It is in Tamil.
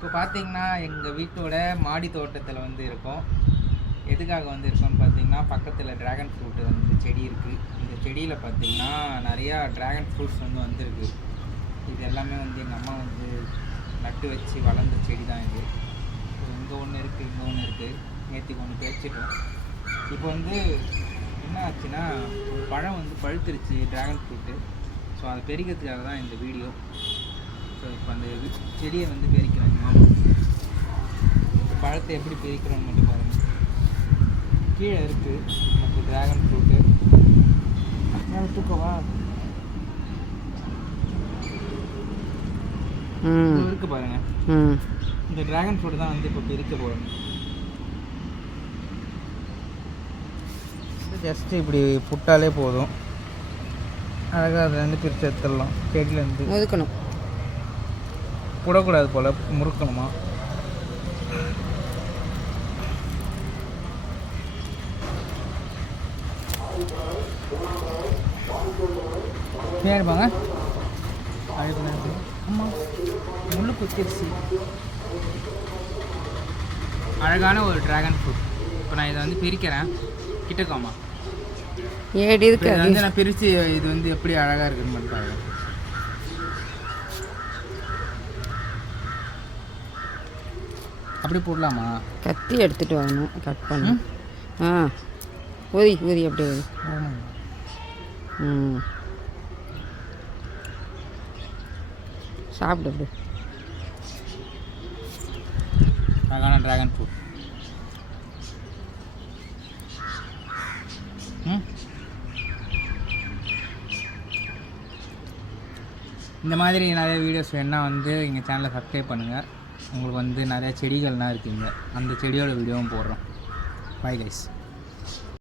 இப்போ பார்த்தீங்கன்னா எங்கள் வீட்டோட மாடி தோட்டத்தில் வந்து இருக்கோம். எதுக்காக வந்து இருக்கோம்னு பார்த்தீங்கன்னா, பக்கத்தில் ட்ராகன் ஃப்ரூட்டு வந்து செடி இருக்குது. இந்த செடியில் பார்த்தீங்கன்னா நிறையா ட்ராகன் ஃப்ரூட்ஸ் வந்து வந்திருக்கு. இது எல்லாமே வந்து எங்கள் அம்மா வந்து நட்டு வச்சு வளர்ந்த செடி தான் இது. இங்கே ஒன்று இருக்குது, இங்கே ஒன்று இருக்குது. நேற்றுக்கு ஒன்று பறிச்சிட்டோம். இப்போ வந்து என்ன ஆச்சுன்னா, ஒரு பழம் வந்து பழுத்துருச்சு, ட்ராகன் ஃப்ரூட்டு. ஸோ அதை பறிக்கிறதுக்காக தான் இந்த வீடியோ. ஸோ இப்போ அந்த செடியை வந்து பறிக்கிறாங்க மாமா. பழத்தை எப்படி பறிக்கிறோன்னு மட்டும் பாருங்கள். கீழே இருக்குது நமக்கு ட்ராகன் ஃப்ரூட்டு. தூக்கவா இருக்கு பாருங்கள். இந்த ட்ராகன் ஃப்ரூட் தான் வந்து இப்போ பிரிக்க போகிறோம். ஜஸ்ட்டு இப்படி புட்டாலே போதும், அழகாக அதுலேருந்து பிரித்து எடுத்துடலாம். செடியிலேருந்து ஒதுக்கணும், புடக்கூடாது போல், முறுக்கணுமா. இருப்பாங்க அழகு. ஆமாம், முள்ளு குத்திருச்சு. அழகான ஒரு ட்ராகன் ஃப்ரூட். இப்போ நான் இதை வந்து பிரிக்கிறேன். கிட்டக்காமா ஏடி இருக்கு வந்து நான் பிரித்து இது வந்து எப்படி அழகாக இருக்குன்னு மட்டும் பாருங்க. அப்படி போடலாமா? கத்தி எடுத்துகிட்டு வரணும், கட் பண்ணு. ஊதி ஊதி அப்படியே ஊதி. சாப்பிடு அப்படி. அழகான ட்ராகன் ஃப்ரூட். இந்த மாதிரி நிறைய வீடியோஸ் வேணால் வந்து எங்கள் சேனலை சப்ஸ்கிரைப் பண்ணுங்கள். உங்களுக்கு வந்து நிறையா செடிகள்லாம் இருக்குங்க, அந்த செடியோட வீடியோவும் போடுறோம். Bye guys.